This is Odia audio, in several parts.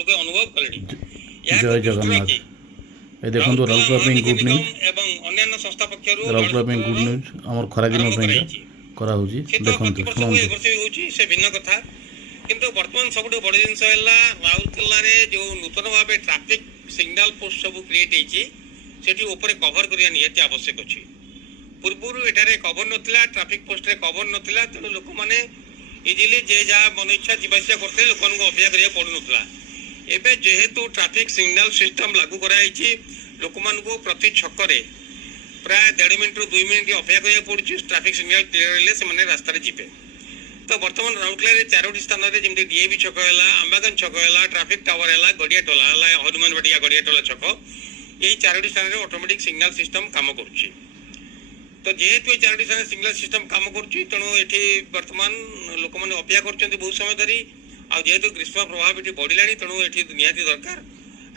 ଲୋକେ ଅନୁଭବ କଲେଣି। ଜୟ ଜଗନ୍ନାଥ। ଏ ଦେଖନ୍ତୁ ରାଉରକେଲା ପାଇଁ ଗୁଡ୍ ନ୍ୟୁଜ୍, ଏବଂ ଅନ୍ୟାନ୍ୟ ସଂସ୍ଥା ପକ୍ଷରୁ ରାଉରକେଲା ପାଇଁ ଗୁଡ୍ ନ୍ୟୁଜ୍ ଆମର ଖରାଦିନ ପାଇଁକା କରାହେଉଛି। ଦେଖନ୍ତୁ ଶୁଣନ୍ତୁ। ବର୍ଷ ହେଉଛି ସେ ଭିନ୍ନ କଥା, କିନ୍ତୁ ବର୍ତ୍ତମାନ ସବୁଠୁ ବଡ଼ ଜିନିଷ ହେଲା ରାଉରକେଲାରେ ଯେଉଁ ନୂତନ ଭାବେ ଟ୍ରାଫିକ୍ ସିଗ୍ନାଲ ପୋଷ୍ଟ ସବୁ କ୍ରିଏଟ୍ ହେଇଛି, ସେଠି ଉପରେ କଭର କରିବା ନିହାତି ଆବଶ୍ୟକ ଅଛି। ପୂର୍ବରୁ ଏଠାରେ କଭର ନଥିଲା, ଟ୍ରାଫିକ୍ ପୋଷ୍ଟରେ କଭର ନଥିଲା, ତେଣୁ ଲୋକମାନେ ଇଜିଲି ଯେ ଯାହା ମନ ଇଚ୍ଛା ଯିବା ଆସିବା କରୁଥିଲେ, ଲୋକମାନଙ୍କୁ ଅପେକ୍ଷା କରିବାକୁ ପଡ଼ୁନଥିଲା। ଏବେ ଯେହେତୁ ଟ୍ରାଫିକ୍ ସିଗ୍ନାଲ ସିଷ୍ଟମ୍ ଲାଗୁ କରାଯାଇଛି, ଲୋକମାନଙ୍କୁ ପ୍ରତି ଛକରେ ପ୍ରାୟ 1.5 ମିନିଟ୍ରୁ 2 ମିନିଟ୍ ଅପେକ୍ଷା କରିବାକୁ ପଡ଼ୁଛି। ଟ୍ରାଫିକ୍ ସିଗ୍ନାଲ କ୍ଲିୟର ହେଲେ ସେମାନେ ରାସ୍ତାରେ ଯିବେ। ତ ବର୍ତ୍ତମାନ ରାଉରକେଲାରେ 4ଟି ସ୍ଥାନରେ ଯେମିତି DAV ଛକ ହେଲା, ଆମ୍ବାଗାନ ଛକ ହେଲା, ଟ୍ରାଫିକ୍ ଟାୱାର ହେଲା, ଗଡ଼ିଆଟୋଲା ହେଲା, ହନୁମାନ ବାଟିକା ଗଡ଼ିଆଟୋଲା ଛକ, ଏହି 4ଟି ସ୍ଥାନରେ ଅଟୋମେଟିକ୍ ସିଗ୍ନାଲ ସିଷ୍ଟମ୍ କାମ କରୁଛି। ତ ଯେହେତୁ এই 4ଟି ସ୍ଥାନରେ ସିଗ୍ନାଲ ସିଷ୍ଟମ୍ କାମ କରୁଛି, ତେଣୁ ଏଠି ବର୍ତ୍ତମାନ ଲୋକମାନେ ଅପେକ୍ଷା କରୁଛନ୍ତି ବହୁତ ସମୟ ଧରି। ଆଉ ଯେହେତୁ ଗ୍ରୀଷ୍ମ ପ୍ରଭାବ ଏଠି ବଢ଼ିଲାଣି, ତେଣୁ ଏଠି ନିହାତି ଦରକାର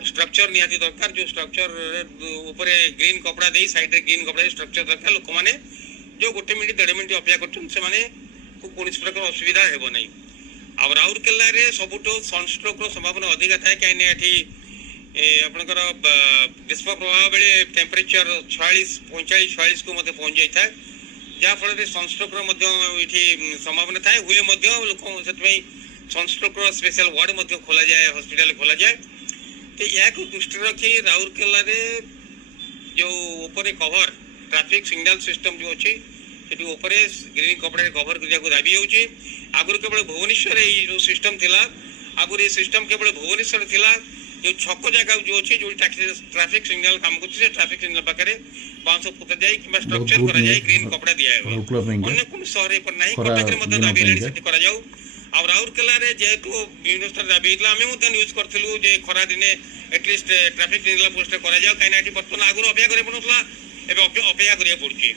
ଷ୍ଟ୍ରକ୍ଚର, ନିହାତି ଦରକାର। ଯେଉଁ ଷ୍ଟ୍ରକ୍ଚର ଉପରେ ଗ୍ରୀନ୍ କପଡ଼ା ଦେଇ ସାଇଡ଼୍ରେ ଗ୍ରୀନ୍ କପଡ଼ା ଦେଇ ଷ୍ଟ୍ରକ୍ଚର ଦରକାର। ଲୋକମାନେ ଯେଉଁ 1 ମିନିଟ୍ 1.5 ମିନିଟ୍ ଅପେକ୍ଷା କରୁଛନ୍ତି, ସେମାନେ କୌଣସି ପ୍ରକାର ଅସୁବିଧା ହେବ ନାହିଁ। ଆଉ ରାଉରକେଲାରେ ସବୁଠୁ ସନଷ୍ଟ୍ରୋକ୍ର ସମ୍ଭାବନା ଅଧିକା ଥାଏ, କାହିଁକିନା ଏଠି ଆପଣଙ୍କର ଗ୍ରୀଷ୍ମ ପ୍ରଭାବ ବେଳେ ଟେମ୍ପରେଚର 45-46କୁ ମଧ୍ୟ ପହଞ୍ଚି ଯାଇଥାଏ, ଯାହାଫଳରେ ସନଷ୍ଟ୍ରୋକ୍ର ମଧ୍ୟ ଏଠି ସମ୍ଭାବନା ଥାଏ, ହୁଏ ମଧ୍ୟ। ଲୋକ ସେଥିପାଇଁ ସନଷ୍ଟ୍ରୋକ୍ର ସ୍ପେଶାଲ ୱାର୍ଡ ମଧ୍ୟ ଖୋଲାଯାଏ, ହସ୍ପିଟାଲ ଖୋଲାଯାଏ। ତ ଏହାକୁ ଦୃଷ୍ଟିରେ ରଖି ରାଉରକେଲାରେ ଯେଉଁ ଉପରେ କଭର ଟ୍ରାଫିକ୍ ସିଗ୍ନାଲ ସିଷ୍ଟମ୍ ଯେଉଁ ଅଛି, ସେଠି ଉପରେ ଗ୍ରୀନ୍ କପଡ଼ାରେ କଭର କରିବାକୁ ଦାବି ହେଉଛି। ଆଗରୁ କେବଳ ଭୁବନେଶ୍ୱରରେ ଏଇ ଯେଉଁ ସିଷ୍ଟମ୍ ଥିଲା, ଆଗରୁ ଏ ସିଷ୍ଟମ୍ କେବଳ ଭୁବନେଶ୍ୱରରେ ଥିଲା। ଯେଉଁ ଛକ ଜାଗା ଯେଉଁ ଅଛି, ଯେଉଁଠି ଟ୍ରାଫିକ୍ ସିଗ୍ନାଲ କାମ କରୁଛି, ସେ ଟ୍ରାଫିକ୍ ସିଗ୍ନାଲ ପାଖରେ ବାଉଁଶ ପୋତାଯାଇ କିମ୍ବା ଷ୍ଟ୍ରକ୍ଚର କରାଯାଇ ଗ୍ରୀନ୍ କପଡ଼ା ଦିଆହେବ। ଅନ୍ୟ କୌଣସି ସହରରେ ଏପରି ନାହିଁ। କଟକରେ ମଧ୍ୟ ଦାବି ହେଲାଣି ସେଠି କରାଯାଉ। ଆଉ ରାଉରକେଲାରେ ଯେହେତୁ ବିଭିନ୍ନ ସ୍ତରରେ ଦାବି ହେଇଥିଲା, ଆମେ ମଧ୍ୟ ନ୍ୟୁଜ୍ କରିଥିଲୁ ଯେ ଖରାଦିନେ ଆଟଲିଷ୍ଟ ଟ୍ରାଫିକ୍ ସିଗ୍ନାଲ ପୋଷ୍ଟରେ କରାଯାଉ, କାହିଁକିନା ଏଠି ବର୍ତ୍ତମାନ ଆଗରୁ ଅପେକ୍ଷା କରିବାକୁ ପଡ଼ୁନଥିଲା, ଏବେ ଅପେକ୍ଷା କରିବାକୁ ପଡ଼ୁଛି।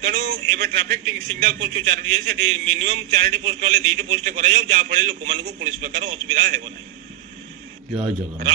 ତେଣୁ ଏବେ ଟ୍ରାଫିକ୍ ସିଗ୍ନାଲ ପୋଷ୍ଟ 4ଟି ଅଛି, ସେଠି ମିନିମମ୍ 4ଟି ପୋଷ୍ଟ ନହେଲେ 2ଟି ପୋଷ୍ଟରେ କରାଯାଉ, ଯାହାଫଳରେ ଲୋକମାନଙ୍କୁ କୌଣସି ପ୍ରକାର ଅସୁବିଧା ହେବ ନାହିଁ। ଜୟ ଜଗନ୍ନାଥ।